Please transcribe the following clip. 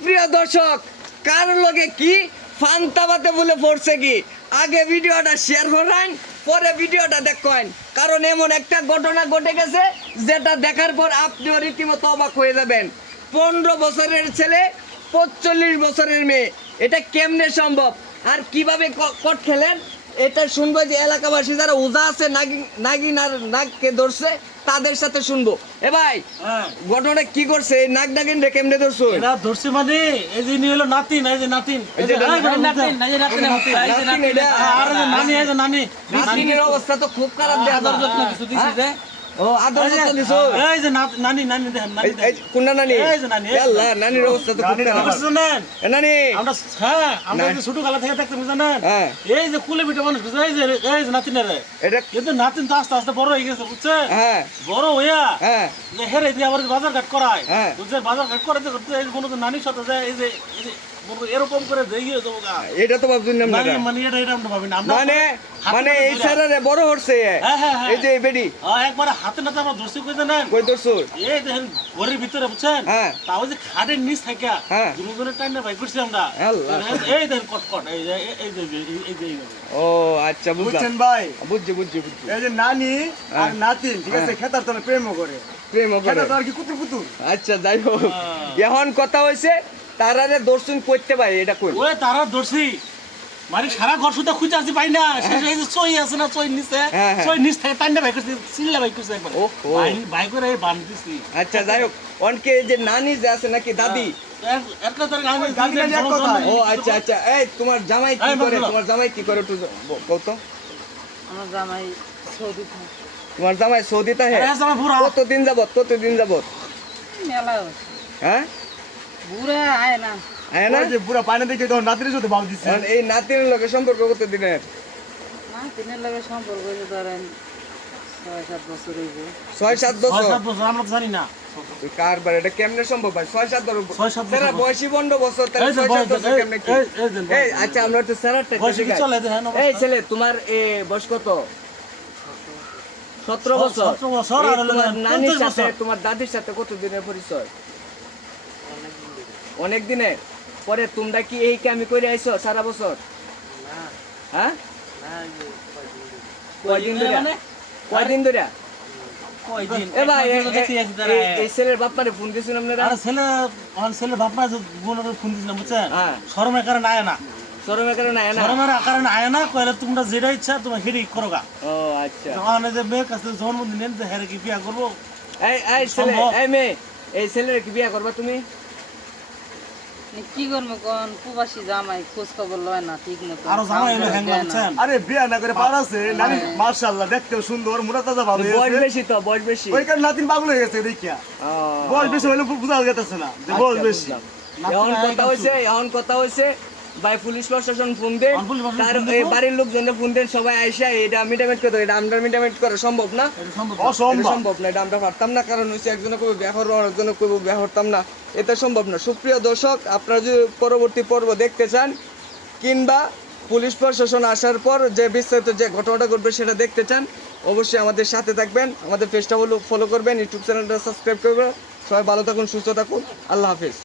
সুপ্রিয় দর্শক, কার লগে কি ফান্তাবাতে বলে পড়ছে কি, আগে ভিডিওটা শেয়ার করেন, পরে ভিডিওটা দেখেন, কারণ এমন একটা ঘটনা ঘটে গেছে যেটা দেখার পর আপনিও রীতিমতো অবাক হয়ে যাবেন। 15 বছরের ছেলে 45 বছরের মেয়ে, এটা কেমনে সম্ভব আর কিভাবে কট খেলেন এটা শুনবো। যে এলাকাবাসী যারা ওজা আছে, নাগিন আর নাগকে ধরছে, তাদের সাথে শুনবো। এ ভাই, ঘটনা কি করছে? নাগ নাগিন রে কেমনে ধরছো? এরা ধরছে মানে এই যে নিয়ে হলো নাতিন, এই যে নাতিন, এই যে নানি, নাতিনের অবস্থা তো খুব খারাপ দেখা যাচ্ছে। ও আদর যত্ন দিছো? এই যে নানি দেখেন, নানি এই কোনটা নানি? এই যে নানি, আল্লাহ, নানির অবস্থা তো খুব খারাপ। জানেন এ নানি, আমরা যে ছোট কালা থেকে দেখতাম জানেন, এই যে কুলে পিঠে মানুষ, এই যে নাতিনের, এটা কিন্তু নাতিন তো আস্তে আস্তে বড় হয়ে গেছে, বুঝছেন? হ্যাঁ বড় হইয়া হ্যাঁ যে হেরে দিয়ে আবার বাজার ঘাট করায়, হ্যাঁ। বুঝছেন? বাজার ঘাট করাতে করতে এই কোনো নানির সাথে যায়, এই যে এরকম করে দেখিয়ে দেবো গা। এটা তো ভাবছেন না নানি মানে এটা আমরা ভাবি না, আমরা মানে এই সারারে বড় হচ্ছে। এই যে বেডি একবারে হাতে নাতে আমরা ধরছি, কই জানেন? কই ধরছো? এই দেখেন ঘরের ভিতরে, বুঝছেন? হ্যাঁ। তাও যে খাটের নিচ থেকে হ্যাঁ। দুজনের টাইমে বাইক করছি আমরা। আল্লাহ। এই দেখেন কটকট, এই যে এইভাবে। ও আচ্ছা, বুঝলাম বুঝছেন ভাই, বুঝছি। এই যে নানি আর নাতিন, ঠিক আছে, খেতার তলে প্রেমও করে, প্রেম করে। খেতার তো আর কি কুতুর কুতুর। আচ্ছা, যাই হোক, এখন কথা হয়েছে তারারে দর্শন করতে পারে, এটা কই? ওই তারা ধরছি মানে সারা ঘর সুদ্ধা খুঁজে আসি পাই না, শেষ এই যে চই আছে না, চই নিচে, চই নিচ থেকে টাইমটা বাইক করছি, চিল্লা বাইক করছি একবার, ওহো। বাইক করে বান দিছি। আচ্ছা, যাই হোক, অনকে যে নানি যে আছে নাকি দাদি? ও আচ্ছা আচ্ছা। এই তোমার জামাই কি করে? তোমার জামাই কি করে একটু বল তো। আমার জামাই সৌদি থাকে। তোমার জামাই সৌদিতে হে? কতদিন যাবত? মেলা হচ্ছে। হ্যাঁ, বুড়া আয় না। আয় না? ওই যে পুরা পানি দেখে তখন নাতির সাথে ভাব দিচ্ছে। এখন এই নাতির লগে সম্পর্ক কত দিনের? না, তিনের লগে সম্পর্ক হয়েছে ধরেন 6-7 বছর হইব। 6-7 বছর? আমরা তো জানি না কারবার এটা কেমনে সম্ভব ভাই? 6-7 বছর? 6-7 বছর। সেরা বয়সী 15 বছর, তাহলে 6-7 বছর কেমনে কি? এই আচ্ছা, আমরা একটু সেরাটা এই ছেলে, তোমার বয়স কত? 17 বছর। 17 বছর। এই আর হলো তোমার নানির 50 সাথে বছর। তোমার দাদির সাথে কত দিনের পরিচয়? অনেক দিনের পরে তোমরা কি এই কামি করে আইছো সারা বছর? হ্যাঁ, কয়দিন ধরে? এ ভাই, এই ছেলের বাপ্পারে ফোন দিয়েছেন আপনারা? আর ছেলে বাপ মা বোনের ফোন দিছিলাম, বুঝছেন? হ্যাঁ। শরমের কারণে আয় না, শরমের কারণে আয় না? শরমের কারণে আয় না, কইলে তোমরা যেটা ইচ্ছা তোমরা সেটাই করো গা। ও আচ্ছা। তখন এই যে মেয়ের কাছে জন্মদিন নেন যে হ্যাঁ কি বিয়া করবো, এই ছেলে, এই মেয়ে, এই ছেলের কি বিয়া করবা তুমি? কি করবো কোন, প্রবাসী জামাই খোঁজ খবর লয় না ঠিক মতো। আরো জামাই হলো হ্যাংলা, বুঝছেন? আরে বিয়া না করে পার আছে, নানি মাশাআল্লাহ দেখতেও সুন্দর, মোটা তাজা ভালো বয়স হয়েছে। বেশি তো, বয়স বেশি। ওই কারণে নাতিন পাগল হয়ে গেছে দেখিয়া। বয়স বেশি হলে বুঝা যেতেছে না যে বয়স আচ্ছা, বেশি। বুঝলাম। এখন কথা হয়েছে ভাই, পুলিশ প্রশাসন ফোন দেন, পুলিশ প্রশাসন তার ফোন এই দেবো। বাড়ির লোকজনের ফোন দেন, সবাই আইসা এটা মিটামেট করে দেয়। এটা আমরা মিটামেট করা সম্ভব না, এটা সম্ভব না। এটা অসম্ভব। সম্ভব না, এটা আমরা পারতাম না। কারণ হচ্ছে একজনে কবে বিয়া করবো, আরেকজনে কবে বিয়া করতাম না, এটা সম্ভব না। সুপ্রিয় দর্শক, আপনারা যদি পরবর্তী পর্ব দেখতে চান কিংবা পুলিশ প্রশাসন আসার পর যে বিস্তারিত যে ঘটনাটা ঘটবে সেটা দেখতে চান, অবশ্যই আমাদের সাথে থাকবেন, আমাদের পেজটা ফলো করবেন, ইউটিউব চ্যানেলটা সাবস্ক্রাইব করবেন। সবাই ভালো থাকুন, সুস্থ থাকুন, আল্লাহ হাফিজ।